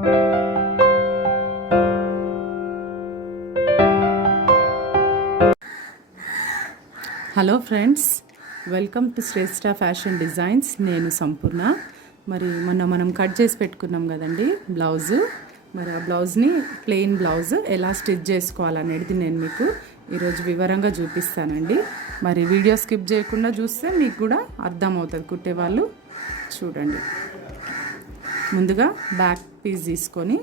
Hello friends, welcome to Shreshtha fashion designs. నేను సంపూర్ణ. మరి మొన్న మనం కట్ చేసి పెట్టుకున్నాం కదండి బ్లౌజు. మరి ఆ బ్లౌజ్ని ప్లెయిన్ బ్లౌజ్ ఎలా స్టిచ్ చేసుకోవాలనేది నేను మీకు ఈరోజు వివరంగా చూపిస్తానండి. మరి వీడియో స్కిప్ చేయకుండా చూస్తే మీకు కూడా అర్థమవుతుంది. కుట్టేవాళ్ళు చూడండి. ముందుగా బ్యాక్ పీస్ తీసుకొని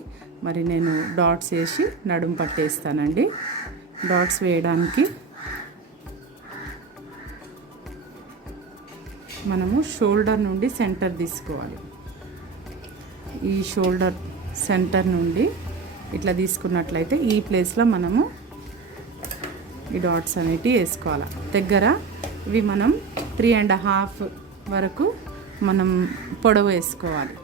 మరి నేను డాట్స్ వేసి నడుము పట్టేస్తానండి. డాట్స్ వేయడానికి మనము షోల్డర్ నుండి సెంటర్ తీసుకోవాలి. ఈ షోల్డర్ సెంటర్ నుండి ఇట్లా తీసుకున్నట్లయితే ఈ ప్లేస్లో మనము ఈ డాట్స్ అనేటివి వేసుకోవాలి. దగ్గర ఇవి మనం 3.5 వరకు మనం పొడవు వేసుకోవాలి.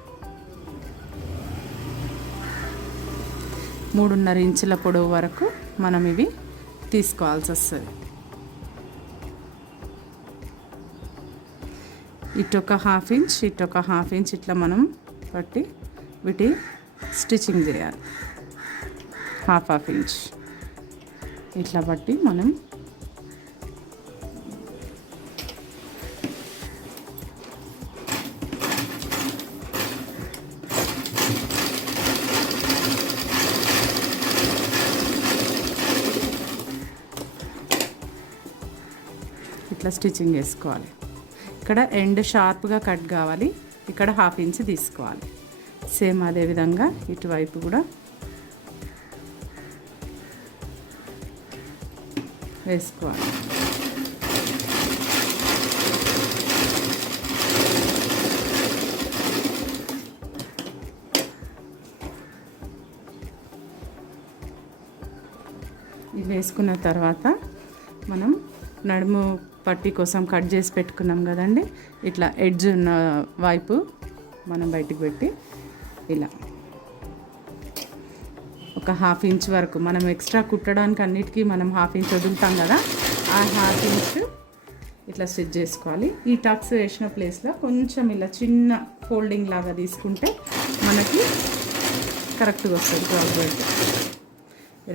3.5 ఇంచుల పొడవు వరకు మనం ఇవి తీసుకోవాల్సి వస్తుంది. ఇటొక 1/2 ఇంచ్, ఇటొక 1/2 ఇంచ్ ఇట్లా మనం పట్టి వీటి స్టిచ్చింగ్ చేయాలి. 1/2 ఇంచ్ ఇట్లా పట్టి మనం ఇట్లా స్టిచ్చింగ్ చేసుకోవాలి. ఇక్కడ ఎండ్ షార్ప్గా కట్ కావాలి. ఇక్కడ 1/2 ఇంచ్ తీసుకోవాలి. సేమ్ అదేవిధంగా ఇటువైపు కూడా వేసుకోవాలి. ఇది వేసుకున్న తర్వాత మనం నడుము పట్టి కోసం కట్ చేసి పెట్టుకున్నాం కదండి. ఇట్లా ఎడ్జ్ ఉన్న వైపు మనం బయటికి పెట్టి ఇలా ఒక 1/2 ఇంచ్ వరకు మనం ఎక్స్ట్రా కుట్టడానికి అన్నిటికీ మనం 1/2 ఇంచ్ వదులుతాం కదా, ఆ 1/2 ఇంచ్ ఇట్లా స్టిచ్ చేసుకోవాలి. ఈ టక్స్ వేసిన ప్లేస్లో కొంచెం ఇలా చిన్న ఫోల్డింగ్ లాగా తీసుకుంటే మనకి కరెక్ట్గా వస్తుంది. క్రాస్ బెల్ట్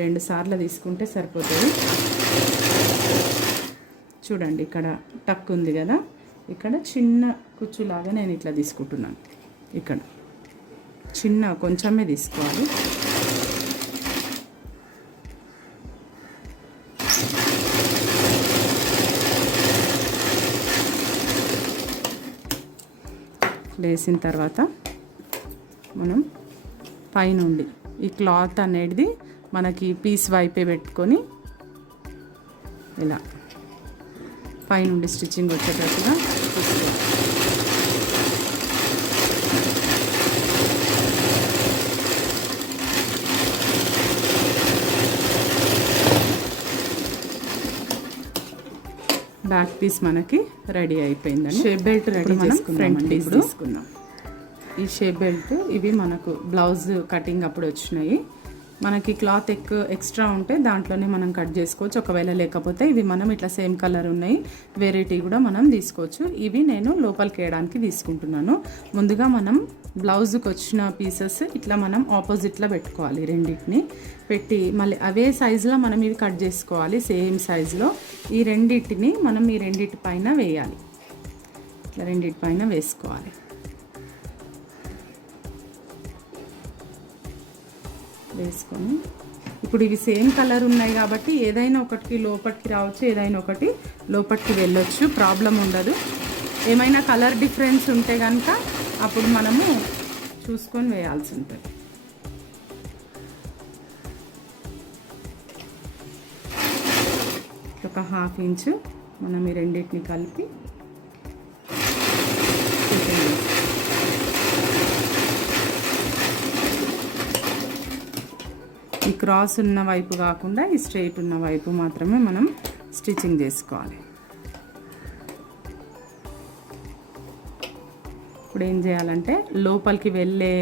2 సార్లు తీసుకుంటే సరిపోతుంది. చూడండి, ఇక్కడ టక్ ఉంది కదా, ఇక్కడ చిన్న కుచ్చులాగా నేను ఇట్లా తీసుకుంటున్నాను. ఇక్కడ చిన్న కొంచెమే తీసుకోవాలి. వేసిన తర్వాత మనం పైనుండి ఈ క్లాత్ అనేది మనకి పీస్ వైపే పెట్టుకొని ఇలా పైనుండి స్టిచ్చింగ్ వచ్చేటట్టుగా చూసుకోవాలి. బ్యాక్ పీస్ మనకి రెడీ అయిపోయిందండి. షేప్ బెల్ట్ రెడీ చేసుకున్నాం. ఫ్రంట్ పీస్ తీసుకున్నాం. ఈ షేప్ బెల్ట్ ఇవి మనకు బ్లౌజ్ కటింగ్ అప్పుడు వచ్చినాయి. మనకి క్లాత్ ఎక్స్ట్రా ఉంటే దాంట్లోనే మనం కట్ చేసుకోవచ్చు. ఒకవేళ లేకపోతే ఇవి మనం ఇట్లా సేమ్ కలర్ ఉన్నాయి వెరైటీ కూడా మనం తీసుకోవచ్చు. ఇవి నేను లోపలికి వేయడానికి తీసుకుంటున్నాను. ముందుగా మనం బ్లౌజ్కి వచ్చిన పీసెస్ ఇట్లా మనం ఆపోజిట్లో పెట్టుకోవాలి. రెండింటిని పెట్టి మళ్ళీ అవే సైజులో మనం ఇవి కట్ చేసుకోవాలి. సేమ్ సైజులో ఈ రెండింటిని మనం ఈ రెండింటి పైన వేయాలి. ఇట్లా రెండింటి పైన వేసుకోవాలి. వేసుకొని ఇప్పుడు ఇవి సేమ్ కలర్ ఉన్నాయి కాబట్టి ఏదైనా ఒకటికి లోపలికి రావచ్చు, ఏదైనా ఒకటి లోపలికి వెళ్ళొచ్చు, ప్రాబ్లం ఉండదు. ఏమైనా కలర్ డిఫరెన్స్ ఉంటే కనుక అప్పుడు మనము చూసుకొని వేయాల్సి ఉంటుంది. ఒక 1/2 ఇంచ్ మనం ఈ రెండింటిని కలిపి ఈ క్రాస్ ఉన్న వైపు కాకుండా ఈ స్ట్రైట్ ఉన్న వైపు మాత్రమే మనం స్టిచ్చింగ్ చేసుకోవాలి. ఇప్పుడు ఏం చేయాలంటే లోపలికి వెళ్ళే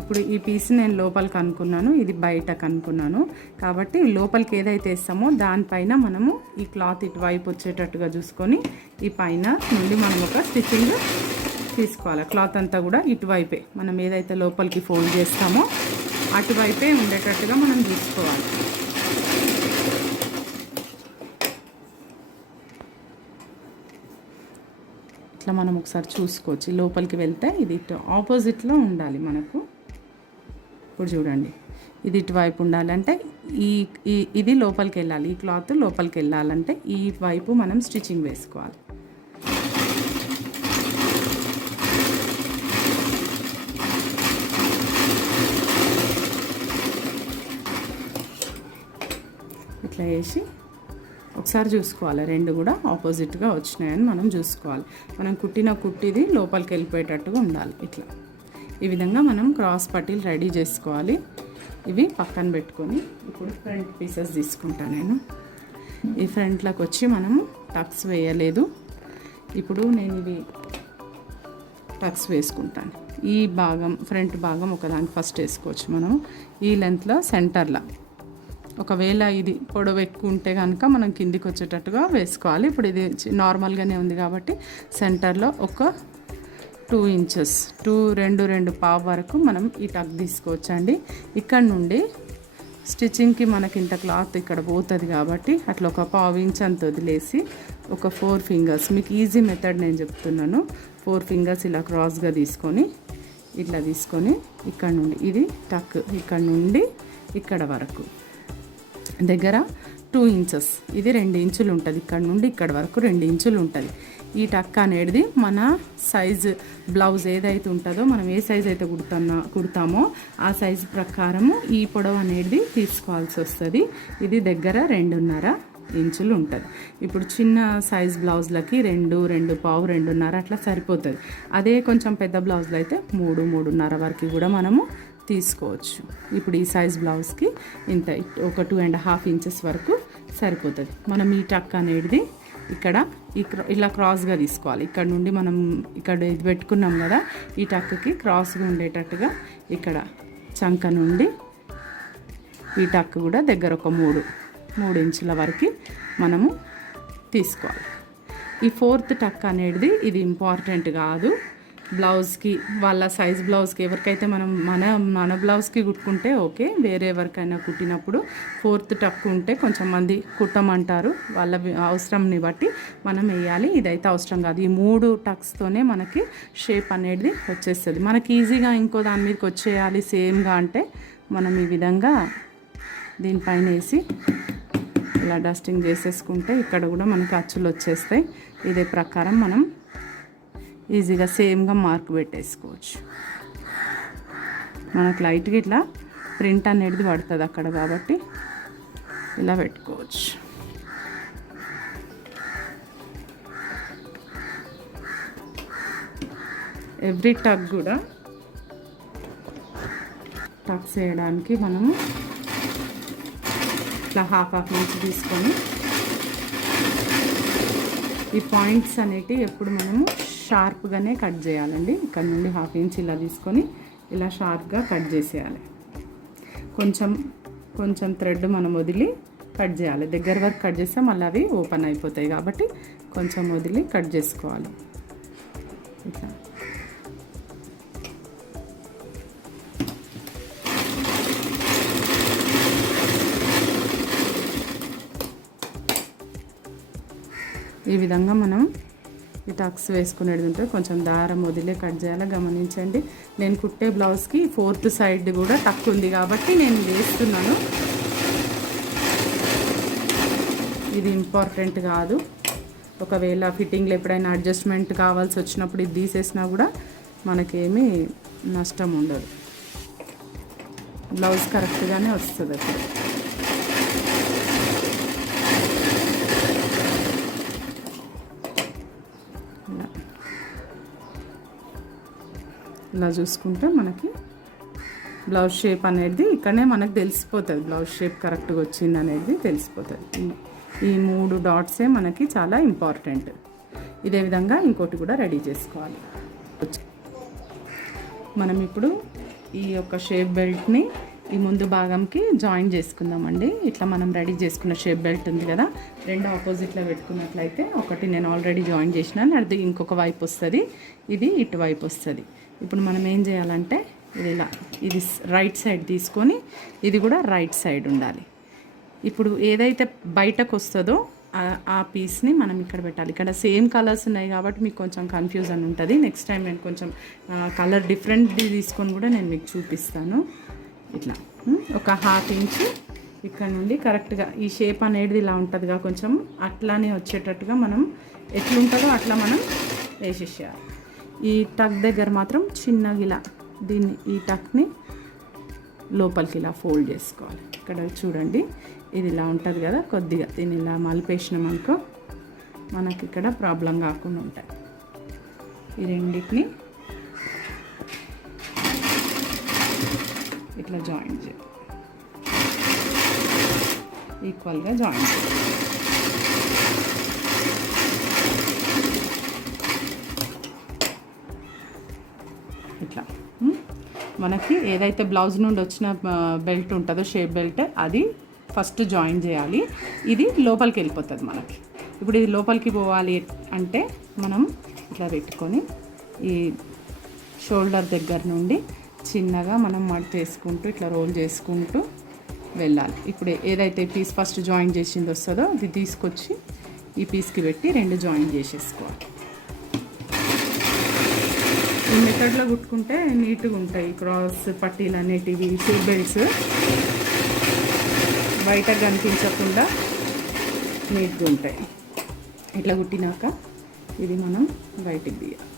ఇప్పుడు ఈ పీస్ నేను లోపలికి అనుకున్నాను, ఇది బయటకు అనుకున్నాను కాబట్టి లోపలికి ఏదైతే వేస్తామో దానిపైన మనము ఈ క్లాత్ ఇటువైపు వచ్చేటట్టుగా చూసుకొని ఈ పైన నుండి మనం ఒక స్టిచ్చింగ్ తీసుకోవాలి. క్లాత్ అంతా కూడా ఇటువైపే మనం ఏదైతే లోపలికి ఫోల్డ్ చేస్తామో అటువైపే ఉండేటట్టుగా మనం చూసుకోవాలి. ఇట్లా మనం ఒకసారి చూసుకోవచ్చు. లోపలికి వెళ్తే ఇది ఇటు ఆపోజిట్లో ఉండాలి మనకు. ఇప్పుడు చూడండి, ఇది ఇటువైపు ఉండాలంటే ఇది లోపలికి వెళ్ళాలి. ఈ క్లాత్ లోపలికి వెళ్ళాలంటే ఈ వైపు మనం స్టిచ్చింగ్ వేసుకోవాలి. ఇట్లా వేసి ఒకసారి చూసుకోవాలి, రెండు కూడా ఆపోజిట్గా వచ్చినాయని మనం చూసుకోవాలి. మనం కుట్టిన కుట్టిది లోపలికి వెళ్ళిపోయేటట్టుగా ఉండాలి. ఇట్లా ఈ విధంగా మనం క్రాస్ పట్టీలు రెడీ చేసుకోవాలి. ఇవి పక్కన పెట్టుకొని ఇప్పుడు ఫ్రంట్ పీసెస్ తీసుకుంటాను నేను. ఈ ఫ్రంట్లోకి వచ్చి మనము టక్స్ వేయలేదు. ఇప్పుడు నేను ఇవి టక్స్ వేసుకుంటాను. ఈ భాగం ఫ్రంట్ భాగం ఒకదానికి ఫస్ట్ వేసుకోవచ్చు మనం. ఈ లెంత్లో సెంటర్లో ఒకవేళ ఇది పొడవు ఎక్కువ ఉంటే కనుక మనం కిందికి వచ్చేటట్టుగా వేసుకోవాలి. ఇప్పుడు ఇది నార్మల్గానే ఉంది కాబట్టి సెంటర్లో ఒక 2 ఇంచెస్ 2 పావు వరకు మనం ఈ టక్ తీసుకోవచ్చండి. ఇక్కడ నుండి స్టిచ్చింగ్కి మనకి ఇంత క్లాత్ ఇక్కడ పోతుంది కాబట్టి అట్లా ఒక పావు ఇంచ్ అంత వదిలేసి ఒక 4 ఫింగర్స్, మీకు ఈజీ మెథడ్ నేను చెప్తున్నాను, 4 ఫింగర్స్ ఇలా క్రాస్గా తీసుకొని ఇట్లా తీసుకొని ఇక్కడ నుండి ఇది టక్ ఇక్కడ నుండి ఇక్కడ వరకు దగ్గర 2 ఇంచెస్, ఇది 2 ఇంచులు ఉంటుంది. ఇక్కడ నుండి ఇక్కడ వరకు 2 ఇంచులు ఉంటుంది. ఈ టక్ అనేది మన సైజు బ్లౌజ్ ఏదైతే ఉంటుందో మనం ఏ సైజ్ అయితే కుడతామో ఆ సైజు ప్రకారము ఈ పొడవు అనేది తీసుకోవాల్సి వస్తుంది. ఇది దగ్గర 2.5 ఇంచులు ఉంటుంది. ఇప్పుడు చిన్న సైజ్ బ్లౌజ్లకి 2 పావు 2.5 అట్లా సరిపోతుంది. అదే కొంచెం పెద్ద బ్లౌజ్లు అయితే 3.5 వరకు కూడా మనము తీసుకోవచ్చు. ఇప్పుడు ఈ సైజ్ బ్లౌజ్కి ఇంత ఒక 2.5 ఇంచెస్ వరకు సరిపోతుంది. మనం ఈ టక్ అనేది ఇక్కడ ఇలా క్రాస్గా తీసుకోవాలి. ఇక్కడ నుండి మనం ఇక్కడ ఇది పెట్టుకున్నాం కదా, ఈ టక్కి క్రాస్గా ఉండేటట్టుగా ఇక్కడ చంక నుండి ఈ టక్ కూడా దగ్గర ఒక 3 ఇంచుల వరకు మనము తీసుకోవాలి. ఈ 4th టక్ అనేది ఇది ఇంపార్టెంట్ కాదు. బ్లౌజ్కి వాళ్ళ సైజ్ బ్లౌజ్కి ఎవరికైతే మనం మన బ్లౌజ్కి కుట్టుకుంటే ఓకే, వేరే ఎవరికైనా కుట్టినప్పుడు 4th టక్ ఉంటే కొంచెం మంది కుట్టమంటారు. వాళ్ళ అవసరంని బట్టి మనం వేయాలి. ఇదైతే అవసరం కాదు. ఈ 3 టక్స్తోనే మనకి షేప్ అనేది వచ్చేస్తుంది. మనకి ఈజీగా ఇంకో దాని మీదకి వచ్చేయాలి సేమ్గా అంటే మనం ఈ విధంగా దీనిపైన వేసి ఇలా డస్టింగ్ చేసేసుకుంటే ఇక్కడ కూడా మనకి అచ్చులు వచ్చేస్తాయి. ఇదే ప్రకారం మనం ఈజీగా సేమ్గా మార్క్ పెట్టేసుకోవచ్చు. మనకు లైట్గా ఇట్లా ప్రింట్ అనేది పడుతుంది అక్కడ కాబట్టి ఇలా పెట్టుకోవచ్చు. ఎవ్రీ టక్ కూడా టక్స్ వేయడానికి మనము ఇట్లా హాఫ్ ఇంచ్ తీసుకొని ఈ పాయింట్స్ అనేటివి ఎప్పుడు మనము షార్ప్గానే కట్ చేయాలండి. ఇక్కడ నుండి హాఫ్ ఇంచ్ ఇలా తీసుకొని ఇలా షార్ప్గా కట్ చేసేయాలి. కొంచెం థ్రెడ్ మనం వదిలి కట్ చేయాలి. దగ్గర వరకు కట్ చేస్తే మళ్ళీ అవి ఓపెన్ అయిపోతాయి కాబట్టి కొంచెం వదిలి కట్ చేసుకోవాలి. ఇట్లా ఈ విధంగా మనం ఈ టక్స్ వేసుకునేది ఉంటే కొంచెం దారం వదిలే కట్ చేయాలి. గమనించండి, నేను కుట్టే బ్లౌజ్కి 4th సైడ్ కూడా టక్ ఉంది కాబట్టి నేను వేస్తున్నాను. ఇది ఇంపార్టెంట్ కాదు. ఒకవేళ ఫిట్టింగ్లో ఎప్పుడైనా అడ్జస్ట్మెంట్ కావాల్సి వచ్చినప్పుడు ఇది తీసేసినా కూడా మనకేమీ నష్టం ఉండదు. బ్లౌజ్ కరెక్ట్గానే వస్తుంది. అప్పుడు ఇలా చూసుకుంటే మనకి బ్లౌజ్ షేప్ అనేది ఇక్కడనే మనకు తెలిసిపోతుంది. బ్లౌజ్ షేప్ కరెక్ట్గా వచ్చింది అనేది తెలిసిపోతుంది. ఈ 3 డాట్సే మనకి చాలా ఇంపార్టెంట్. ఇదే విధంగా ఇంకోటి కూడా రెడీ చేసుకోవాలి. మనం ఇప్పుడు ఈ యొక్క షేప్ బెల్ట్ని ఈ ముందు భాగంకి జాయిన్ చేసుకుందామండి. ఇట్లా మనం రెడీ చేసుకున్న షేప్ బెల్ట్ ఉంది కదా, రెండు ఆపోజిట్లో పెట్టుకున్నట్లయితే ఒకటి నేను ఆల్రెడీ జాయిన్ చేసినాను, అది ఇంకొక వైపు వస్తుంది, ఇది ఇటువైపు వస్తుంది. ఇప్పుడు మనం ఏం చేయాలంటే ఇది ఇలా, ఇది రైట్ సైడ్ తీసుకొని ఇది కూడా రైట్ సైడ్ ఉండాలి. ఇప్పుడు ఏదైతే బయటకు వస్తుందో ఆ పీస్ని మనం ఇక్కడ పెట్టాలి. ఇక్కడ సేమ్ కలర్స్ ఉన్నాయి కాబట్టి మీకు కొంచెం కన్ఫ్యూజన్ ఉంటుంది. నెక్స్ట్ టైం నేను కొంచెం కలర్ డిఫరెంట్ది తీసుకొని కూడా నేను మీకు చూపిస్తాను. ఇట్లా ఒక 1/2 ఇంచ్ ఇక్కడ నుండి కరెక్ట్గా ఈ షేప్ అనేది ఇలా ఉంటుందిగా, కొంచెం అట్లానే వచ్చేటట్టుగా మనం ఎట్లుంటుందో అట్లా మనం వేసేసేయాలి. ఈ టక్ దగ్గర మాత్రం చిన్నగా ఇలా దీన్ని, ఈ టక్ని లోపలికి ఇలా ఫోల్డ్ చేసుకోవాలి. ఇక్కడ చూడండి ఇది ఇలా ఉంటుంది కదా, కొద్దిగా దీన్ని ఇలా మలిపేసినాం అనుకో మనకి ఇక్కడ ప్రాబ్లం కాకుండా ఉంటాయి. ఈ రెండింటిని ఇట్లా జాయిన్ చేయాలి, ఈక్వల్గా జాయిన్ చేయాలి. ఇట్లా మనకి ఏదైతే బ్లౌజ్ నుండి వచ్చిన బెల్ట్ ఉంటుందో షేప్ బెల్ట్, అది ఫస్ట్ జాయిన్ చేయాలి. ఇది లోపలికి వెళ్ళిపోతుంది మనకి. ఇప్పుడు ఇది లోపలికి పోవాలి అంటే మనం ఇట్లా పెట్టుకొని ఈ షోల్డర్ దగ్గర నుండి చిన్నగా మనం మడత వేసుకుంటూ ఇట్లా రోల్ చేసుకుంటూ వెళ్ళాలి. ఇప్పుడు ఏదైతే పీస్ ఫస్ట్ జాయిన్ చేసింది వస్తుందో ఇది తీసుకొచ్చి ఈ పీస్కి పెట్టి రెండు జాయిన్ చేసేసుకోవాలి. ఈ మెథడ్లో కుట్టుకుంటే నీట్గా ఉంటాయి క్రాస్ పట్టీలు అనేటివి, షేప్ బెల్ట్స్ బయట కనిపించకుండా నీట్గా ఉంటాయి. ఇట్లా కుట్టినాక ఇది మనం బయటికి తీయాలి.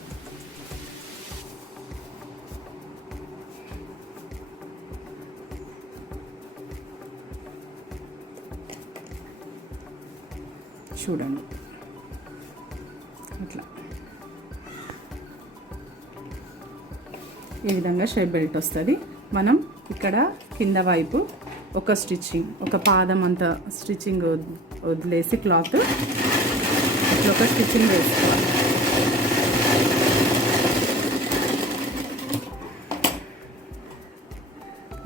చూడండి అట్లా ఈ విధంగా షేప్ బెల్ట్ వస్తుంది. మనం ఇక్కడ కింద వైపు ఒక స్టిచ్చింగ్, ఒక పాదం అంత స్టిచ్చింగ్ వదిలేసి క్లాత్ ఇట్లా ఒక స్టిచ్చింగ్ వేసుకోవాలి.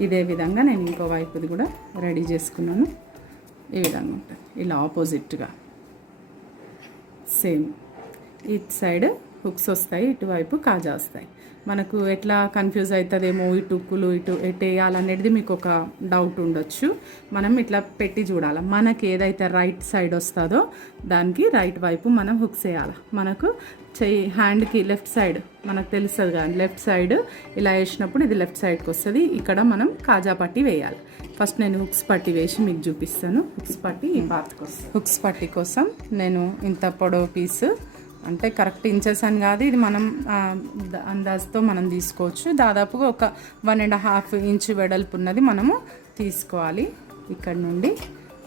ఇదే విధంగా నేను ఇంకో వైపుది కూడా రెడీ చేసుకున్నాను. ఈ విధంగా ఉంటుంది, ఇలా ఆపోజిట్గా సేమ్. ఇటు సైడ్ హుక్స్ వస్తాయి, ఇటువైపు కాజా వస్తాయి. మనకు ఎట్లా కన్ఫ్యూజ్ అవుతుందేమో ఇటు హుక్కులు ఇటు ఎటు వేయాలనేది మీకు ఒక డౌట్ ఉండొచ్చు. మనం ఇట్లా పెట్టి చూడాలి. మనకి ఏదైతే రైట్ సైడ్ వస్తుందో దానికి రైట్ వైపు మనం హుక్స్ వేయాలి. మనకు చెయ్యి హ్యాండ్కి లెఫ్ట్ సైడ్ మనకు తెలుస్తుంది కానీ లెఫ్ట్ సైడ్ ఇలా వేసినప్పుడు ఇది లెఫ్ట్ సైడ్కి వస్తుంది. ఇక్కడ మనం కాజా పట్టి వేయాలి. ఫస్ట్ నేను హుక్స్ పట్టి వేసి మీకు చూపిస్తాను. హుక్స్ పట్టి ఈ పార్ట్కి వస్తుంది. హుక్స్ పట్టి కోసం నేను ఇంత పొడవు పీసు, అంటే కరెక్ట్ ఇంచెస్ అని కాదు, ఇది మనం అందాజుతో మనం తీసుకోవచ్చు. దాదాపుగా ఒక 1.5 ఇంచ్ వెడల్పు ఉన్నది మనము తీసుకోవాలి. ఇక్కడ నుండి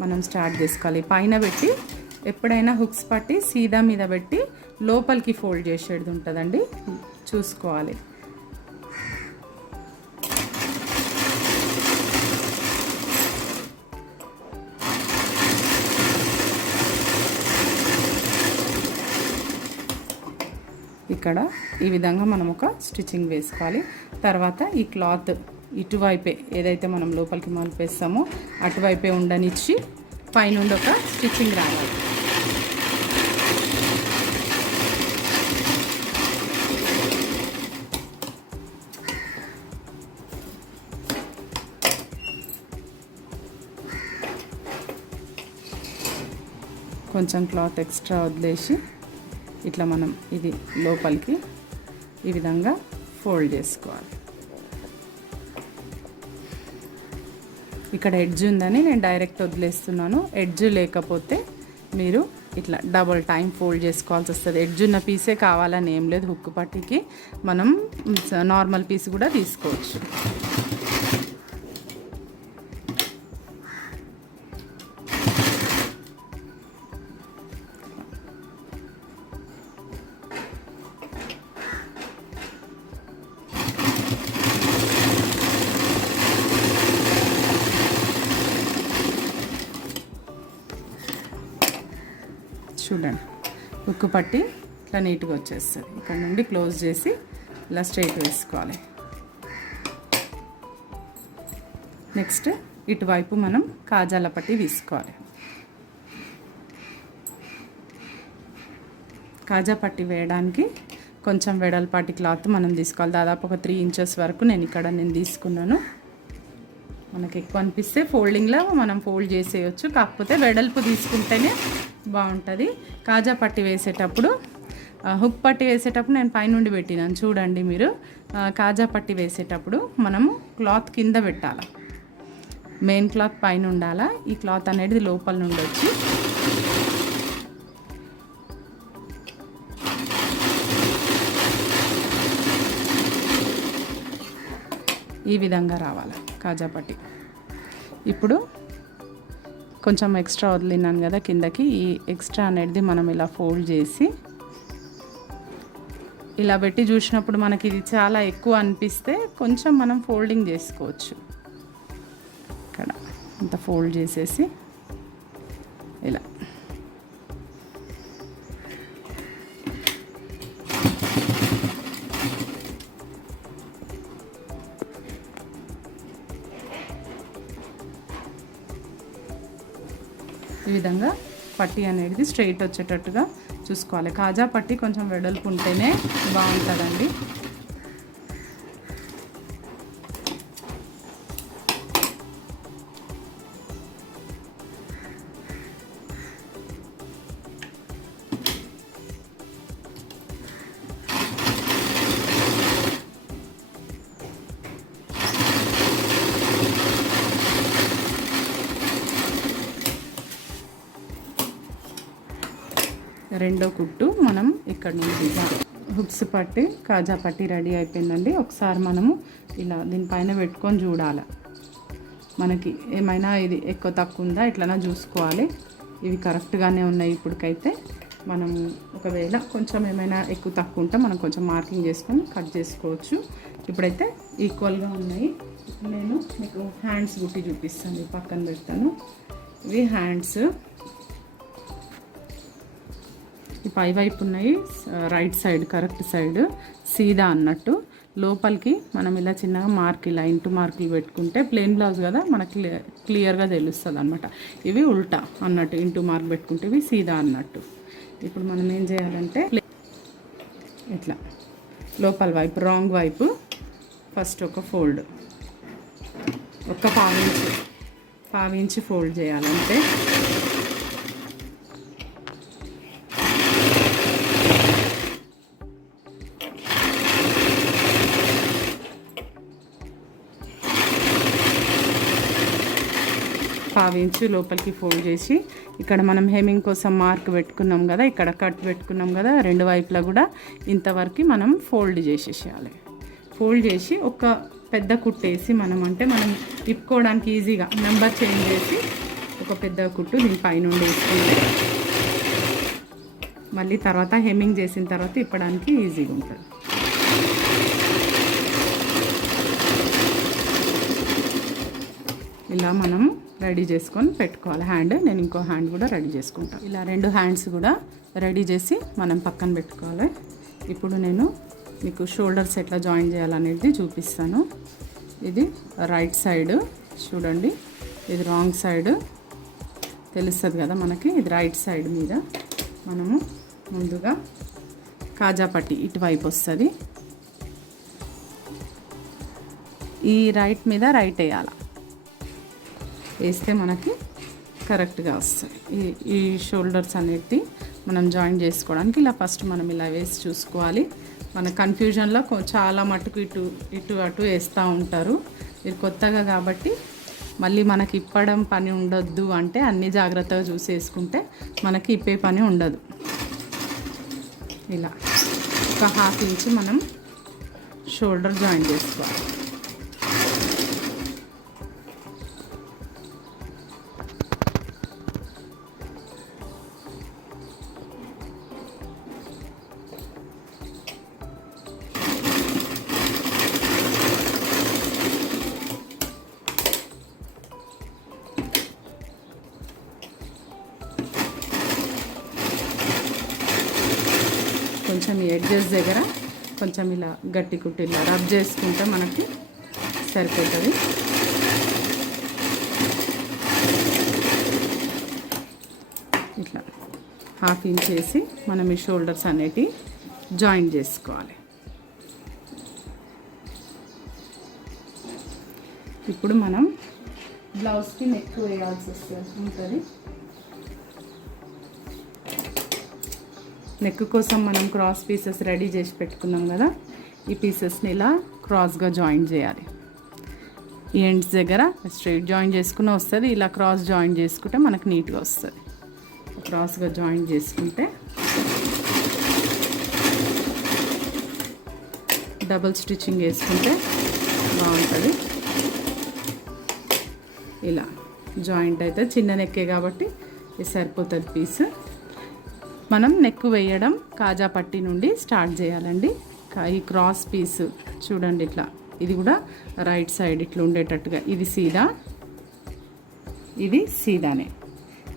మనం స్టార్ట్ చేసుకోవాలి. పైన పెట్టి ఎప్పుడైనా హుక్స్ పట్టి సీదా మీద పెట్టి లోపలికి ఫోల్డ్ చేసేది ఉంటుందండి, చూసుకోవాలి. ఇక్కడ ఈ విధంగా మనం ఒక స్టిచ్చింగ్ వేసుకోవాలి. తర్వాత ఈ క్లాత్ ఇటువైపే ఏదైతే మనం లోపలికి మలిపేస్తామో అటువైపే ఉండనిచ్చి పైనుండి ఒక స్టిచ్చింగ్ రావాలి. కొంచెం క్లాత్ ఎక్స్ట్రా వదిలేసి ఇట్లా మనం ఇది లోపలికి ఈ విధంగా ఫోల్డ్ చేసుకోవాలి. ఇక్కడ ఎడ్జ్ ఉందని నేను డైరెక్ట్ వదిలేస్తున్నాను. ఎడ్జ్ లేకపోతే మీరు ఇట్లా డబుల్ టైం ఫోల్డ్ చేసుకోవాల్సి వస్తుంది. ఎడ్జ్ ఉన్న పీసే కావాలని ఏం లేదు. హుక్ పట్టికి మనం నార్మల్ పీస్ కూడా తీసుకోవచ్చు. చూడండి హుక్ పట్టి ఇట్లా నీట్గా వచ్చేస్తుంది. ఇక్కడ నుండి క్లోజ్ చేసి ఇలా స్ట్రైట్ వేసుకోవాలి. నెక్స్ట్ ఇటువైపు మనం కాజాల పట్టి తీసుకోవాలి. కాజా పట్టి వేయడానికి కొంచెం వెడల్పాటి క్లాత్ మనం తీసుకోవాలి. దాదాపు ఒక 3 ఇంచెస్ వరకు నేను తీసుకున్నాను. మనకి ఎక్కువ అనిపిస్తే ఫోల్డింగ్లో మనం ఫోల్డ్ చేసేయచ్చు, కాకపోతే వెడల్పు తీసుకుంటేనే బాగుంటుంది. కాజా పట్టి వేసేటప్పుడు హుక్ పట్టి వేసేటప్పుడు నేను పైనుండి పెట్టినాను చూడండి. మీరు కాజా పట్టి వేసేటప్పుడు మనము క్లాత్ కింద పెట్టాలి, మెయిన్ క్లాత్ పైన ఉండాలా. ఈ క్లాత్ అనేది లోపల నుండి వచ్చి ఈ విధంగా రావాలి కాజా పట్టి. ఇప్పుడు కొంచెం ఎక్స్ట్రా వదిలినాను కదా కిందకి, ఈ ఎక్స్ట్రా అనేది మనం ఇలా ఫోల్డ్ చేసి ఇలా పెట్టి చూసినప్పుడు మనకి ఇది చాలా ఎక్కువ అనిపిస్తే కొంచెం మనం ఫోల్డింగ్ చేసుకోవచ్చు. ఇక్కడ ఇంత ఫోల్డ్ చేసేసి ఇలా ఈ విధంగా పట్టి అనేది స్ట్రైట్ వచ్చేటట్టుగా చూసుకోవాలి. కాజా పట్టి కొంచెం వెడల్పు ఉంటేనే బాగుంటుందండి. రెండో కుట్టు మనం ఇక్కడ నుండి హుక్స్ పట్టి కాజా పట్టి రెడీ అయిపోయిందండి. ఒకసారి మనము ఇలా దీనిపైన పెట్టుకొని చూడాలి, మనకి ఏమైనా ఇది ఎక్కువ తక్కువ ఉందా ఇట్లనా చూసుకోవాలి. ఇవి కరెక్ట్గానే ఉన్నాయి. ఇప్పటికైతే మనం ఒకవేళ కొంచెం ఏమైనా ఎక్కువ తక్కువ ఉంటే మనం కొంచెం మార్కింగ్ చేసుకొని కట్ చేసుకోవచ్చు. ఇప్పుడైతే ఈక్వల్గా ఉన్నాయి. నేను మీకు హ్యాండ్స్ కుట్టి చూపిస్తాను, పక్కన పెడతాను. ఇవి హ్యాండ్స్ ఈ పై వైపు ఉన్నాయి, రైట్ సైడ్ కరెక్ట్ సైడ్ సీదా అన్నట్టు. లోపలికి మనం ఇలా చిన్నగా మార్క్ ఇలా ఇంటూ మార్కులు పెట్టుకుంటే ప్లెయిన్ బ్లౌజ్ కదా మనకి క్లియర్గా తెలుస్తుంది అనమాట. ఇవి ఉల్టా అన్నట్టు, ఇంటూ మార్క్ పెట్టుకుంటే ఇవి సీదా అన్నట్టు. ఇప్పుడు మనం ఏం చేయాలంటే ఇట్లా లోపల వైపు రాంగ్ వైపు ఫస్ట్ ఒక ఫోల్డ్, ఒక పావించి ఫోల్డ్ చేయాలంటే పావించి లోపలికి ఫోల్డ్ చేసి ఇక్కడ మనం హెమ్మింగ్ కోసం మార్క్ పెట్టుకున్నాం కదా, ఇక్కడ కట్ పెట్టుకున్నాం కదా, రెండు వైపులా కూడా ఇంతవరకు మనం ఫోల్డ్ చేసేసేయాలి. ఫోల్డ్ చేసి ఒక పెద్ద కుట్టేసి మనం తిప్పుకోవడానికి ఈజీగా నెంబర్ చేంజ్ చేసి ఒక పెద్ద కుట్టు దీని పైనుండి వేసుకుంటే మళ్ళీ తర్వాత హెమ్మింగ్ చేసిన తర్వాత ఇప్పడానికి ఈజీగా ఉంటుంది. ఇలా మనం రెడీ చేసుకొని పెట్టుకోవాలి. హ్యాండ్ నేను ఇంకో హ్యాండ్ కూడా రెడీ చేసుకుంటాను. ఇలా రెండు హ్యాండ్స్ కూడా రెడీ చేసి మనం పక్కన పెట్టుకోవాలి. ఇప్పుడు నేను మీకు షోల్డర్స్ ఎట్లా జాయిన్ చేయాలనేది చూపిస్తాను. ఇది రైట్ సైడ్ చూడండి, ఇది రాంగ్ సైడ్ తెలుస్తుంది కదా మనకి. ఇది రైట్ సైడ్ మీద మనము ముందుగా కాజా పట్టి ఇటువైపు వస్తుంది, ఈ రైట్ మీద రైట్ వేయాలి, వేస్తే మనకి కరెక్ట్గా వస్తాయి. ఈ షోల్డర్స్ అనేవి మనం జాయిన్ చేసుకోవడానికి ఇలా ఫస్ట్ మనం ఇలా వేసి చూసుకోవాలి. మన కన్ఫ్యూజన్లో చాలా మటుకు ఇటు అటు వేస్తూ ఉంటారు. ఇది కొత్తగా కాబట్టి మళ్ళీ మనకి ఇప్పడం పని ఉండొద్దు అంటే అన్ని జాగ్రత్తగా చూసి వేసుకుంటే మనకి ఇప్పే పని ఉండదు. ఇలా ఒక ½ ఇంచ్ మనం షోల్డర్ జాయిన్ చేసుకోవాలి. కొంచెం ఈ ఎడ్జెస్ దగ్గర కొంచెం ఇలా గట్టి కుట్టి ఇలా రబ్ చేసుకుంటే మనకి సరిపోతుంది. హాఫ్ ఇంచ్ వేసి మనం ఈ షోల్డర్స్ అనేటివి జాయిన్ చేసుకోవాలి. ఇప్పుడు మనం బ్లౌజ్కి నెక్ వేయాల్సి ఉంటుంది. నెక్ కోసం మనం క్రాస్ పీసెస్ రెడీ చేసి పెట్టుకున్నాం కదా, ఈ పీసెస్ని ఇలా క్రాస్గా జాయిన్ చేయాలి. ఈ ఎండ్స్ దగ్గర స్ట్రైట్ జాయిన్ చేసుకున్న వస్తుంది, ఇలా క్రాస్ జాయిన్ చేసుకుంటే మనకు నీట్గా వస్తుంది. క్రాస్గా జాయిన్ చేసుకుంటే డబుల్ స్టిచ్చింగ్ వేసుకుంటే బాగుంటుంది. ఇలా జాయింట్ అయితే చిన్న నెక్కే కాబట్టి ఇది సరిపోతుంది పీస్. మనం నెక్ వేయడం కాజా పట్టి నుండి స్టార్ట్ చేయాలండి. ఈ క్రాస్ పీస్ చూడండి, ఇట్లా ఇది కూడా రైట్ సైడ్ ఇట్లా ఉండేటట్టుగా, ఇది సీదా, ఇది సీదానే.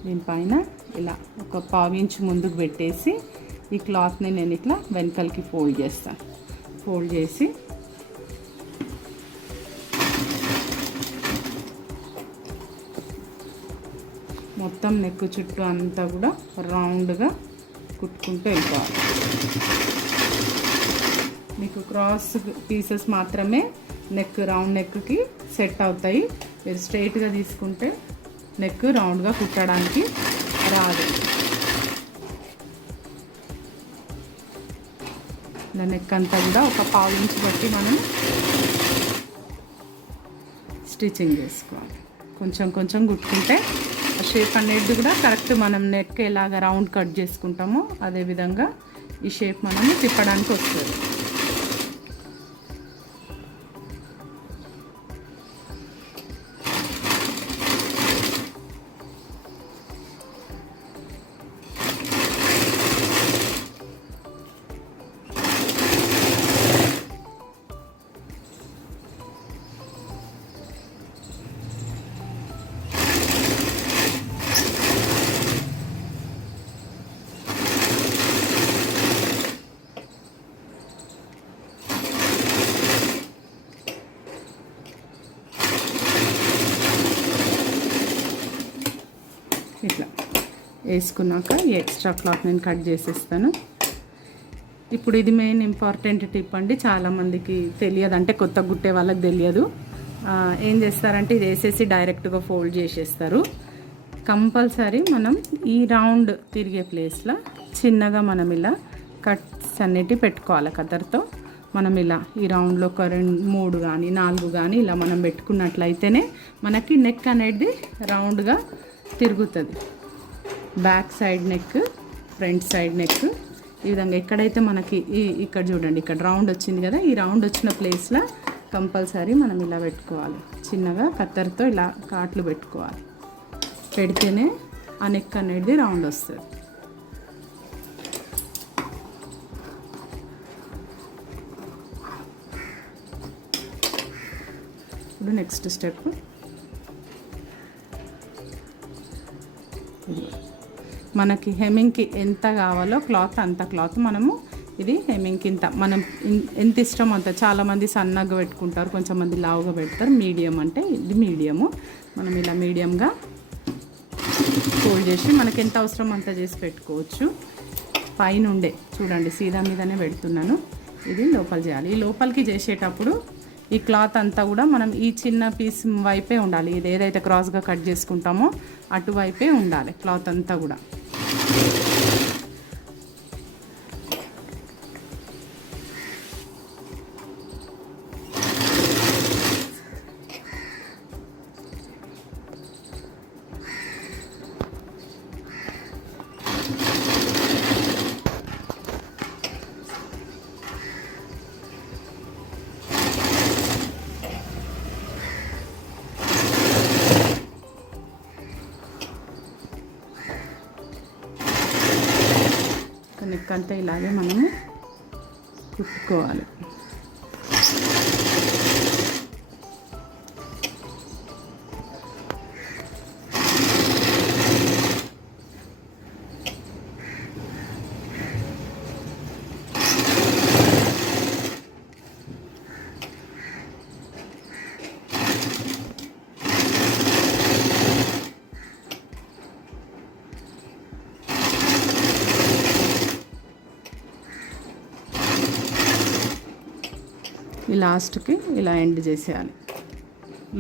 దీనిపైన ఇలా ఒక పావు ఇంచు ముందుకు పెట్టేసి ఈ క్లాత్ని నేను ఇట్లా వెనకలకి ఫోల్డ్ చేస్తాను. ఫోల్డ్ చేసి మొత్తం నెక్ చుట్టూ అంతా కూడా రౌండ్గా కుట్టుకుంటూ వెళ్ళిపోవాలి. మీకు క్రాస్ పీసెస్ మాత్రమే నెక్ రౌండ్ నెక్కి సెట్ అవుతాయి. మీరు స్ట్రైట్గా తీసుకుంటే నెక్ రౌండ్గా కుట్టడానికి రాదు. ఇలా నెక్ అంతా కూడా ఒక పావు ఇంచు బట్టి మనం స్టిచ్చింగ్ చేసుకోవాలి. కొంచెం కొంచెం కుట్టుకుంటే ఆ షేప్ అనేది కూడా కరెక్ట్ మనం నెక్ ఎలాగ రౌండ్ కట్ చేసుకుంటామో అదేవిధంగా ఈ షేప్ మనం తిప్పడానికి వస్తుంది. ఇట్లా వేసుకున్నాక ఈ ఎక్స్ట్రా క్లాత్ నేను కట్ చేసేస్తాను. ఇప్పుడు ఇది మెయిన్ ఇంపార్టెంట్ టిప్ అండి, చాలామందికి తెలియదు, అంటే కొత్త గుట్టే వాళ్ళకి తెలియదు. ఏం చేస్తారంటే ఇది వేసేసి డైరెక్ట్గా ఫోల్డ్ చేసేస్తారు. కంపల్సరీ మనం ఈ రౌండ్ తిరిగే ప్లేస్లో చిన్నగా మనం ఇలా కట్స్ అన్నిటి పెట్టుకోవాలి. కత్తర్తో మనం ఇలా ఈ రౌండ్లో ఒక 3 కానీ 4 కానీ ఇలా మనం పెట్టుకున్నట్లయితేనే మనకి నెక్ అనేది రౌండ్గా తిరుగుతుంది. Back side neck, front side neck, ఈ విధంగా ఎక్కడైతే మనకి ఇక్కడ చూడండి, ఇక్కడ రౌండ్ వచ్చింది కదా, ఈ రౌండ్ వచ్చిన ప్లేస్లో కంపల్సరీ మనం ఇలా పెట్టుకోవాలి. చిన్నగా కత్తెరతో ఇలా కాట్లు పెట్టుకోవాలి. పెడితేనే ఆ నెక్ అనేది రౌండ్ వస్తుంది. ఇప్పుడు నెక్స్ట్ స్టెప్ మనకి హెమ్మింగ్కి ఎంత కావాలో క్లాత్ అంత క్లాత్ మనము ఇది హెమ్మింగ్కి ఇంత మనం ఎంత ఇష్టం అంత. చాలామంది సన్నగా పెట్టుకుంటారు, కొంచెం మంది లావుగా పెడతారు. మీడియం అంటే ఇది మీడియము. మనం ఇలా మీడియంగా ఫోల్డ్ చేసి మనకి ఎంత అవసరం అంత చేసి పెట్టుకోవచ్చు. పైనుండే చూడండి సీదా మీదనే పెడుతున్నాను. ఇది లోపల చేయాలి. ఈ లోపలికి చేసేటప్పుడు ఈ క్లాత్ అంతా కూడా మనం ఈ చిన్న పీస్ వైపే ఉండాలి. ఇది ఏదైతే క్రాస్గా కట్ చేసుకుంటామో అటువైపే ఉండాలి క్లాత్ అంతా కూడా. నెక్ అంతా ఇలాగే మనము కుట్టుకోవాలి. ఈ లాస్ట్కి ఇలా ఎండ్ చేసేయాలి,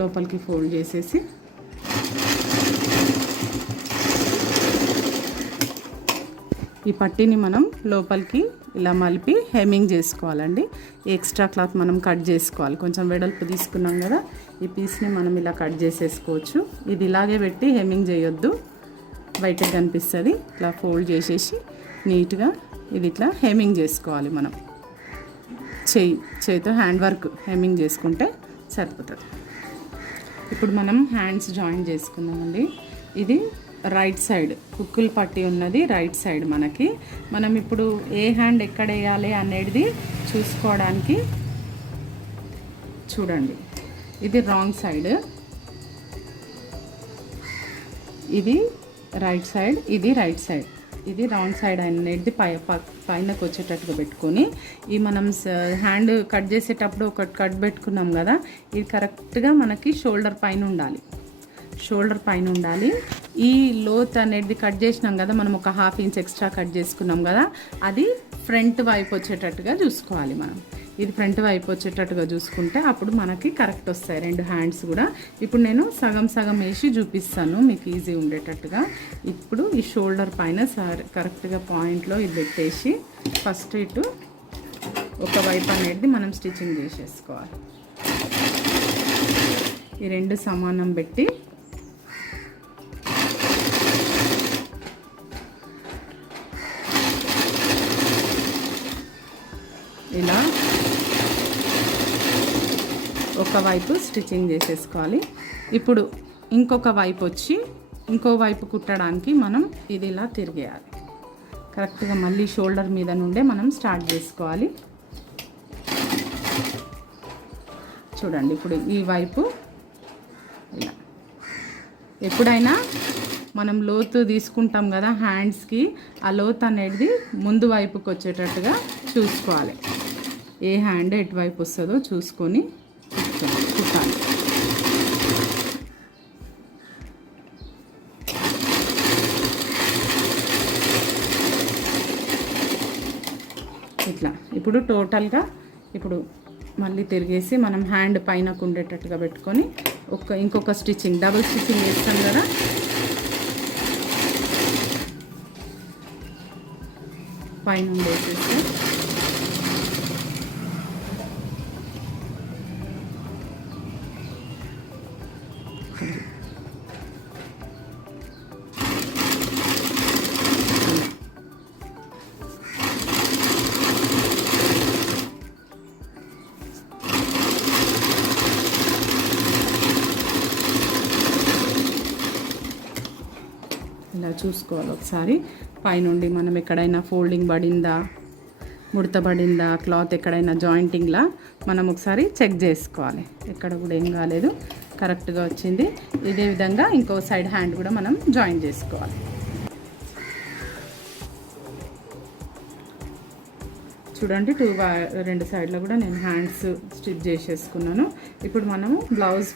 లోపలికి ఫోల్డ్ చేసేసి ఈ పట్టీని మనం లోపలికి ఇలా మలిపి హెమ్మింగ్ చేసుకోవాలండి. ఎక్స్ట్రా క్లాత్ మనం కట్ చేసుకోవాలి. కొంచెం వెడల్పు తీసుకున్నాం కదా, ఈ పీస్ని మనం ఇలా కట్ చేసేసుకోవచ్చు. ఇది ఇలాగే పెట్టి హెమ్మింగ్ చేయొద్దు, బయటకు కనిపిస్తుంది. ఇట్లా ఫోల్డ్ చేసేసి నీట్గా ఇది ఇట్లా హెమ్మింగ్ చేసుకోవాలి. మనం చేయితో హ్యాండ్ వర్క్ హెమ్మింగ్ చేసుకుంటే సరిపోతుంది. ఇప్పుడు మనం హ్యాండ్స్ జాయిన్ చేసుకుందామండి. ఇది రైట్ సైడ్ కుక్కులు పట్టి ఉన్నది రైట్ సైడ్. మనం ఇప్పుడు ఏ హ్యాండ్ ఎక్కడ వేయాలి అనేది చూసుకోవడానికి చూడండి, ఇది రాంగ్ సైడ్, ఇది రైట్ సైడ్, ఇది రైట్ సైడ్. ఇది రాంగ్ సైడ్ అనేది పైనకు వచ్చేటట్టుగా పెట్టుకొని, ఈ మనం హ్యాండ్ కట్ చేసేటప్పుడు ఒక కట్ పెట్టుకున్నాం కదా, ఇది కరెక్ట్గా మనకి షోల్డర్ పైన ఉండాలి. ఈ లోత్ అనేది కట్ చేసినాం కదా, మనం ఒక 1/2 ఇంచ్ ఎక్స్ట్రా కట్ చేసుకున్నాం కదా, అది ఫ్రంట్ వైపు వచ్చేటట్టుగా చూసుకోవాలి. మనం ఇది ఫ్రంట్ వైపు వచ్చేటట్టుగా చూసుకుంటే అప్పుడు మనకి కరెక్ట్ వస్తాయి 2 హ్యాండ్స్ కూడా. ఇప్పుడు నేను సగం సగం వేసి చూపిస్తాను మీకు ఈజీ ఉండేటట్టుగా. ఇప్పుడు ఈ షోల్డర్ పైన కరెక్ట్గా పాయింట్లో ఇది పెట్టేసి ఫస్ట్ ఇటు ఒక వైపు అనేది మనం స్టిచ్చింగ్ చేసేసుకోవాలి. ఈ 2 సమానం పెట్టి ఇలా ఒకవైపు స్టిచ్చింగ్ చేసేసుకోవాలి. ఇప్పుడు ఇంకొక వైపు వచ్చి ఇంకో వైపు కుట్టడానికి మనం ఇది ఇలా తిరిగేయాలి. కరెక్ట్గా మళ్ళీ షోల్డర్ మీద నుండే మనం స్టార్ట్ చేసుకోవాలి. చూడండి, ఇప్పుడు ఈ వైపు ఇలా. ఎప్పుడైనా మనం లోతు తీసుకుంటాం కదా హ్యాండ్స్కి, ఆ లోతు అనేది ముందు వైపుకి వచ్చేటట్టుగా చూసుకోవాలి. ఏ హ్యాండ్ ఎటువైపు వస్తుందో చూసుకొని కుట్టాలి. ఇట్లా ఇప్పుడు టోటల్గా ఇప్పుడు మళ్ళీ తిరిగేసి మనం హ్యాండ్ పైనకు ఉండేటట్టుగా పెట్టుకొని ఇంకొక స్టిచ్చింగ్ డబుల్ స్టిచ్చింగ్ వేస్తాం కదా, పైన వేసేసి ఇలా చూసుకోవాలి ఒకసారి. పైనుండి మనం ఎక్కడైనా ఫోల్డింగ్ పడిందా, ముడత పడిందా, క్లాత్ ఎక్కడైనా జాయింటింగ్లా మనం ఒకసారి చెక్ చేసుకోవాలి. ఎక్కడ కూడా ఏం కాలేదు, కరెక్ట్గా వచ్చింది. ఇదే విధంగా ఇంకో సైడ్ హ్యాండ్ కూడా మనం జాయిన్ చేసుకోవాలి. చూడండి, 2 సైడ్లో కూడా నేను హ్యాండ్స్ స్టిచ్ చేసేసుకున్నాను. ఇప్పుడు మనము బ్లౌజ్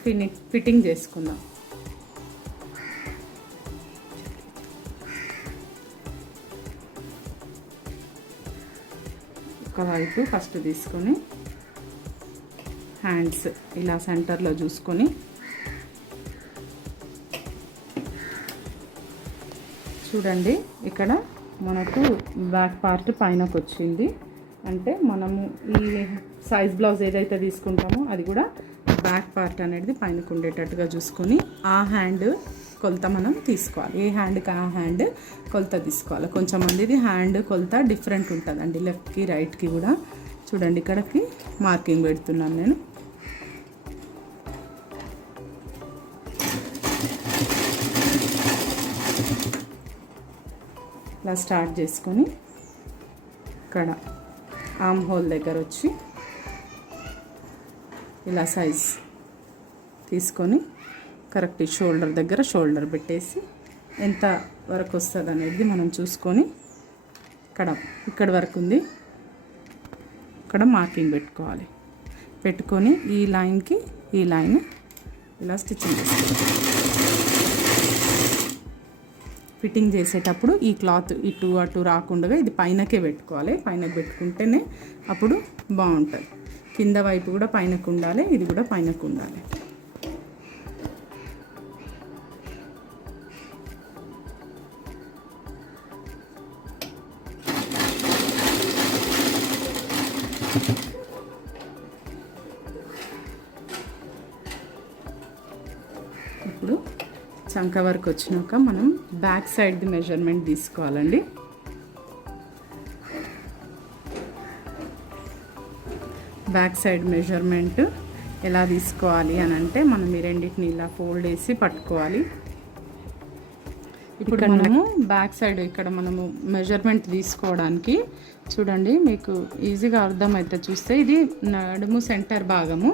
ఫిట్టింగ్ చేసుకుందాం. ఒకవైపు ఫస్ట్ తీసుకొని హ్యాండ్స్ ఇలా సెంటర్లో చూసుకొని చూడండి, ఇక్కడ మనకు బ్యాక్ పార్ట్ పైనకు వచ్చింది. అంటే మనము ఈ సైజ్ బ్లౌజ్ ఏదైతే తీసుకుంటామో అది కూడా బ్యాక్ పార్ట్ అనేది పైనకు ఉండేటట్టుగా చూసుకొని ఆ హ్యాండ్ కొలత మనం తీసుకోవాలి. ఏ హ్యాండ్కి ఆ హ్యాండ్ కొలత తీసుకోవాలి. కొంచెం మందిది హ్యాండ్ కొలత డిఫరెంట్ ఉంటుందండి, లెఫ్ట్కి రైట్కి కూడా. చూడండి, ఇక్కడికి మార్కింగ్ పెడుతున్నాను నేను. ఇలా స్టార్ట్ చేసుకొని ఇక్కడ ఆర్మ్ హోల్ దగ్గర వచ్చి ఇలా సైజ్ తీసుకొని కరెక్ట్ షోల్డర్ దగ్గర షోల్డర్ పెట్టేసి ఎంత వరకు వస్తుంది అనేది మనం చూసుకొని ఇక్కడ వరకు ఉంది, ఇక్కడ మార్కింగ్ పెట్టుకోవాలి. పెట్టుకొని ఈ లైన్కి ఈ లైన్ ఇలా స్టిచ్చింగ్ చేసుకోవాలి. ఫిట్టింగ్ చేసేటప్పుడు ఈ క్లాత్ ఇటు అటు రాకుండా ఇది పైనకే పెట్టుకోవాలి. పైనకి పెట్టుకుంటేనే అప్పుడు బాగుంటుంది. కింద వైపు కూడా పైనకు ఉండాలి, ఇది కూడా పైనకు ఉండాలి. ఇప్పుడు చంక వరకు వచ్చినాక మనం బ్యాక్ సైడ్ది మెజర్మెంట్ తీసుకోవాలండి. బ్యాక్ సైడ్ మెజర్మెంట్ ఎలా తీసుకోవాలి అని అంటే మనం ఈ రెండింటిని ఇలా ఫోల్డ్ చేసి పట్టుకోవాలి. ఇప్పుడు మనము బ్యాక్ సైడ్ ఇక్కడ మనము మెజర్మెంట్ తీసుకోవడానికి చూడండి, మీకు ఈజీగా అర్థమైతే చూస్తే ఇది నడుము సెంటర్ భాగము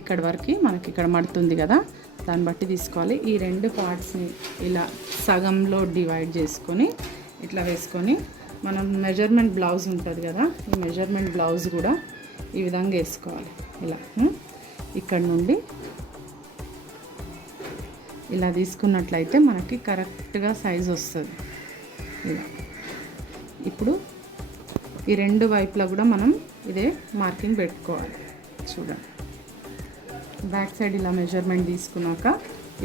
ఇక్కడ వరకు మనకి ఇక్కడ మడుతుంది కదా, దాన్ని బట్టి తీసుకోవాలి. ఈ రెండు పార్ట్స్ని ఇలా సగంలో డివైడ్ చేసుకొని ఇట్లా వేసుకొని మనం మెజర్మెంట్ బ్లౌజ్ ఉంటుంది కదా, ఈ మెజర్మెంట్ బ్లౌజ్ కూడా ఈ విధంగా వేసుకోవాలి. ఇలా ఇక్కడ నుండి ఇలా తీసుకున్నట్లయితే మనకి కరెక్ట్గా సైజ్ వస్తుంది. ఇలా ఇప్పుడు ఈ రెండు వైపులా కూడా మనం ఇదే మార్కింగ్ పెట్టుకోవాలి. చూడండి, బ్యాక్ సైడ్ ఇలా మెజర్మెంట్ తీసుకున్నాక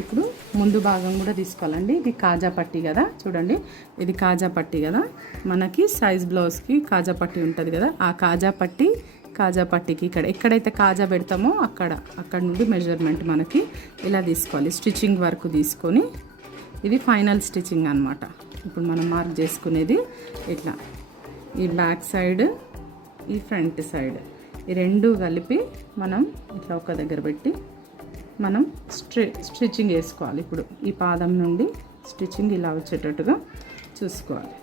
ఇప్పుడు ముందు భాగం కూడా తీసుకోవాలండి. ఇది కాజా పట్టీ కదా, చూడండి ఇది కాజా పట్టీ కదా, మనకి సైజ్ బ్లౌజ్కి కాజా పట్టీ ఉంటుంది కదా, ఆ కాజా పట్టీకి ఇక్కడ ఎక్కడైతే కాజా పెడతామో అక్కడ నుండి మెజర్మెంట్ మనకి ఇలా తీసుకోవాలి. స్టిచ్చింగ్ వరకు తీసుకొని ఇది ఫైనల్ స్టిచ్చింగ్ అన్నమాట. ఇప్పుడు మనం మార్క్ చేసుకునేది ఇట్లా ఈ బ్యాక్ సైడ్, ఈ ఫ్రంట్ సైడ్, ఈ రెండు కలిపి మనం ఇట్లా ఒక దగ్గర పెట్టి మనం స్టిచ్చింగ్ వేసుకోవాలి. ఇప్పుడు ఈ పాదం నుండి స్టిచ్చింగ్ ఇలా వచ్చేటట్టుగా చూసుకోవాలి.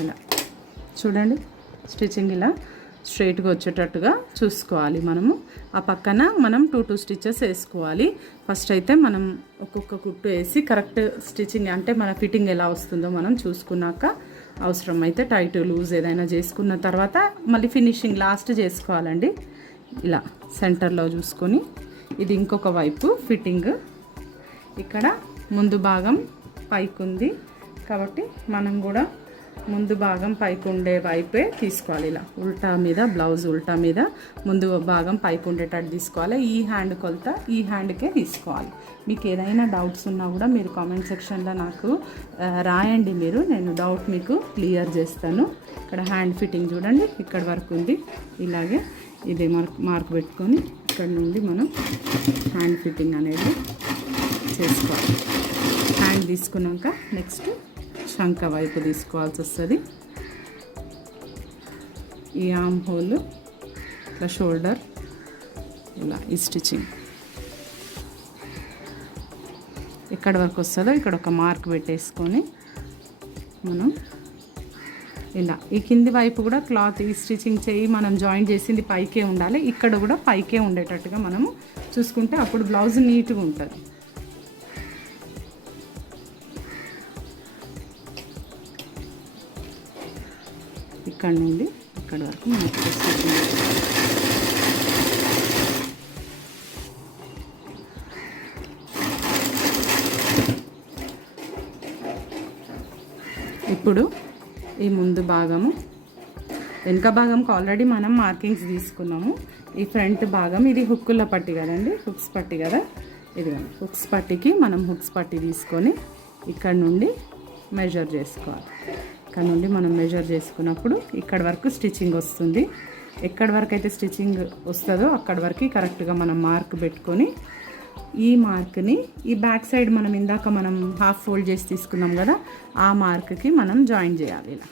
ఇలా చూడండి, స్టిచ్చింగ్ ఇలా స్ట్రైట్గా వచ్చేటట్టుగా చూసుకోవాలి. మనము ఆ పక్కన మనం 2 స్టిచెస్ వేసుకోవాలి. ఫస్ట్ అయితే మనం ఒక్కొక్క కుట్టు వేసి కరెక్ట్ స్టిచ్చింగ్ అంటే మన ఫిట్టింగ్ ఎలా వస్తుందో మనం చూసుకున్నాక అవసరం అయితే టైట్ లూజ్ ఏదైనా చేసుకున్న తర్వాత మళ్ళీ ఫినిషింగ్ లాస్ట్ చేసుకోవాలండి. ఇలా సెంటర్లో చూసుకొని ఇది ఇంకొక వైపు ఫిట్టింగ్. ఇక్కడ ముందు భాగం పైకి ఉంది కాబట్టి మనం కూడా ముందు భాగం పైకి ఉండే వైపే తీసుకోవాలి. ఇలా ఉల్టా మీద బ్లౌజ్ ఉల్టా మీద ముందు భాగం పైకి ఉండేటట్టు తీసుకోవాలి. ఈ హ్యాండ్ కొలత ఈ హ్యాండ్కే తీసుకోవాలి. మీకు ఏదైనా డౌట్స్ ఉన్నా కూడా మీరు కామెంట్ సెక్షన్లో నాకు రాయండి, నేను డౌట్ మీకు క్లియర్ చేస్తాను. ఇక్కడ హ్యాండ్ ఫిట్టింగ్ చూడండి, ఇక్కడ వరకు ఉంది. ఇలాగే ఇది మార్క్ పెట్టుకొని ఇక్కడ నుండి మనం హ్యాండ్ ఫిట్టింగ్ అనేది చేసుకోవాలి. హ్యాండ్ తీసుకున్నాక నెక్స్ట్ శంఖ వైపు తీసుకోవాల్సి వస్తుంది. ఈ ఆర్మ్ హోల్, ఇట్లా షోల్డర్, ఇలా ఈ స్టిచ్చింగ్ ఎక్కడ వరకు వస్తుందో ఇక్కడ ఒక మార్క్ పెట్టేసుకొని మనం ఇలా ఈ కింది వైపు కూడా క్లాత్ ఈ స్టిచ్చింగ్ చేయి మనం జాయిన్ చేసింది పైకే ఉండాలి. ఇక్కడ కూడా పైకే ఉండేటట్టుగా మనము చూసుకుంటే అప్పుడు బ్లౌజ్ నీట్గా ఉంటుంది. ఇక్కడ నుండి ఇక్కడ వరకు మనకి ఇప్పుడు ఈ ముందు భాగము వెనుక భాగంకి ఆల్రెడీ మనం మార్కింగ్స్ తీసుకున్నాము. ఈ ఫ్రంట్ భాగం ఇది హుక్కుల పట్టి కదండి, హుక్స్ పట్టి కదా, ఇది హుక్స్ పట్టికి మనం హుక్స్ పట్టి తీసుకొని ఇక్కడ నుండి మెజర్ చేసుకోవాలి. ఇక్కడ నుండి మనం మెజర్ చేసుకున్నప్పుడు ఇక్కడ వరకు స్టిచ్చింగ్ వస్తుంది. ఎక్కడి వరకు అయితే స్టిచ్చింగ్ వస్తుందో అక్కడి వరకు కరెక్ట్గా మనం మార్క్ పెట్టుకొని ఈ మార్క్ని ఈ బ్యాక్ సైడ్ మనం ఇందాక మనం హాఫ్ ఫోల్డ్ చేసి తీసుకున్నాం కదా, ఆ మార్క్కి మనం జాయిన్ చేయాలి. ఇలా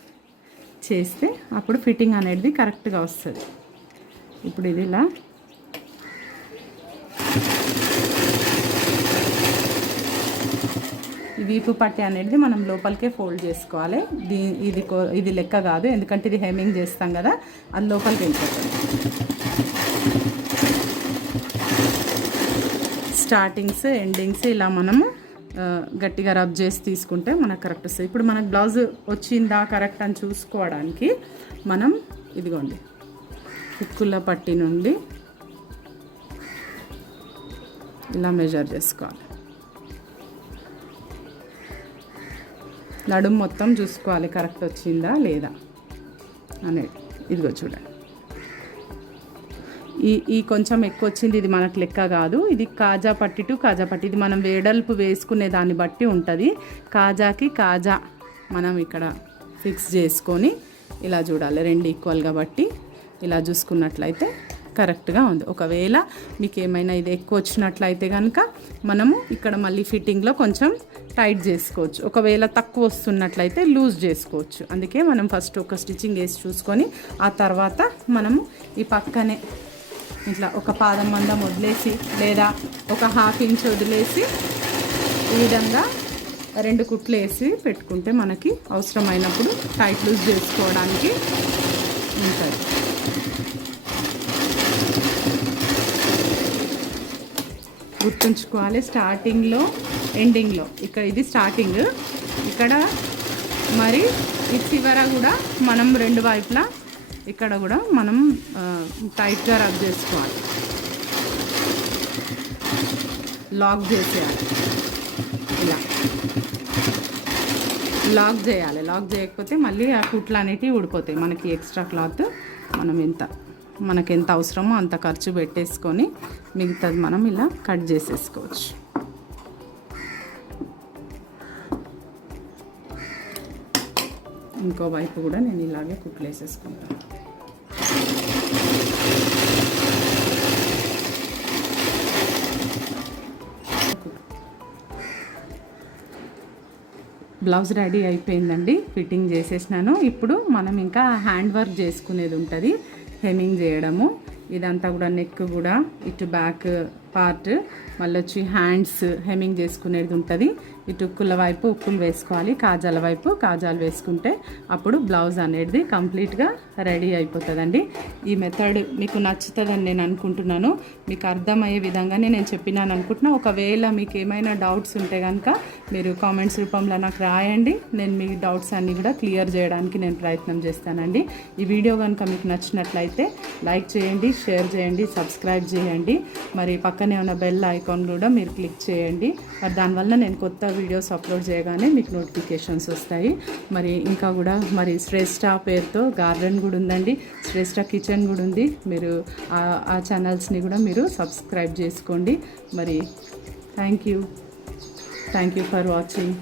చేస్తే అప్పుడు ఫిట్టింగ్ అనేది కరెక్ట్గా వస్తుంది. ఇప్పుడు ఇది ఇలా ఈ వీపు పట్టి అనేది మనం లోపలికే ఫోల్డ్ చేసుకోవాలి. ఇది లెక్క కాదు, ఎందుకంటే ఇది హెమ్మింగ్ చేస్తాం కదా, అది లోపలికి వెళ్ళిపోతుంది. స్టార్టింగ్స్ ఎండింగ్స్ ఇలా మనము గట్టిగా రబ్ చేసి తీసుకుంటే మనకు కరెక్ట్ వస్తుంది. ఇప్పుడు మనకు బ్లౌజ్ వచ్చిందా కరెక్ట్ అని చూసుకోవడానికి మనం ఇదిగోండి హుక్కుల పట్టి నుండి ఇలా మెజర్ చేసుకోవాలి. నడుము మొత్తం చూసుకోవాలి కరెక్ట్ వచ్చిందా లేదా అనేది. ఇదిగో చూడండి, ఈ కొంచెం ఎక్కువ వచ్చింది, ఇది మనకు లెక్క కాదు. ఇది కాజా పట్టి టు కాజా పట్టి, ఇది మనం వెడల్పు వేసుకునే దాన్ని బట్టి ఉంటుంది. కాజాకి కాజా మనం ఇక్కడ ఫిక్స్ చేసుకొని ఇలా చూడాలి, రెండు ఈక్వల్గా బట్టి ఇలా చూసుకున్నట్లయితే కరెక్ట్గా ఉంది. ఒకవేళ మీకు ఏమైనా ఇది ఎక్కువ వచ్చినట్లయితే కనుక మనము ఇక్కడ మళ్ళీ ఫిట్టింగ్లో కొంచెం టైట్ చేసుకోవచ్చు. ఒకవేళ తక్కువ వస్తున్నట్లయితే లూజ్ చేసుకోవచ్చు. అందుకే మనం ఫస్ట్ ఒక స్టిచ్చింగ్ వేసి చూసుకొని ఆ తర్వాత మనము ఈ పక్కనే ఇట్లా ఒక పాదం మందం వదిలేసి లేదా ఒక ½ ఇంచ్ వదిలేసి ఈ విధంగా 2 కుట్లు వేసి పెట్టుకుంటే మనకి అవసరమైనప్పుడు టైట్ లూజ్ చేసుకోవడానికి ఉంటుంది. గుర్తుంచుకోవాలి, స్టార్టింగ్లో ఎండింగ్లో ఇక్కడ ఇది స్టార్టింగ్, ఇక్కడ మరి ఈ చివర కూడా మనం 2 వైపులా ఇక్కడ కూడా మనం టైట్గా రబ్ చేసుకోవాలి, లాక్ చేసేయాలి. ఇలా లాక్ చేయాలి. లాక్ చేయకపోతే మళ్ళీ ఆ కుట్లు అనేటివి ఊడిపోతాయి. మనకి ఎక్స్ట్రా క్లాత్ మనకి ఎంత అవసరమో అంత ఖర్చు పెట్టేసుకొని మిగతాది మనం ఇలా కట్ చేసేసుకోవచ్చు. ఇంకో వైపు కూడా నేను ఇలాగే కుట్లు వేసేసుకుంటాను. బ్లౌజ్ రెడీ అయిపోయిందండి, ఫిట్టింగ్ చేసేసినాను. ఇప్పుడు మనం ఇంకా హ్యాండ్ వర్క్ చేసుకునేది ఉంటుంది, హెమ్మింగ్ చేయడము. ఇదంతా కూడా నెక్ కూడా ఇటు బ్యాక్ పార్ట్, మళ్ళీ వచ్చి హ్యాండ్స్ హెమ్మింగ్ చేసుకునేది ఉంటుంది. ఇటు ఉక్కుల వైపు ఉక్కులు వేసుకోవాలి, కాజాల వైపు కాజాలు వేసుకుంటే అప్పుడు బ్లౌజ్ అనేది కంప్లీట్గా రెడీ అయిపోతుందండి. ఈ మెథడ్ మీకు నచ్చుతుందని నేను అనుకుంటున్నాను. మీకు అర్థమయ్యే విధంగానే నేను చెప్పినాను అనుకుంటున్నా. ఒకవేళ మీకు ఏమైనా డౌట్స్ ఉంటే కనుక మీరు కామెంట్స్ రూపంలో నాకు రాయండి. నేను మీ డౌట్స్ అన్నీ కూడా క్లియర్ చేయడానికి నేను ప్రయత్నం చేస్తానండి. ఈ వీడియో కనుక మీకు నచ్చినట్లయితే లైక్ చేయండి, షేర్ చేయండి, సబ్స్క్రైబ్ చేయండి. మరి పక్కనే ఉన్న బెల్ ఐకాన్ కూడా మీరు క్లిక్ చేయండి. మరి దానివల్ల నేను కొత్త వీడియోస్ అప్లోడ్ చేయగానే మీకు నోటిఫికేషన్స్ వస్తాయి. మరి ఇంకా కూడా మరి శ్రేష్ఠ పేరుతో గార్డెన్ కూడా ఉందండి, శ్రేష్ఠ కిచెన్ కూడా ఉంది. మీరు ఆ ఛానల్స్ని కూడా మీరు సబ్స్క్రైబ్ చేసుకోండి. మరి థ్యాంక్ యూ ఫర్ వాచింగ్.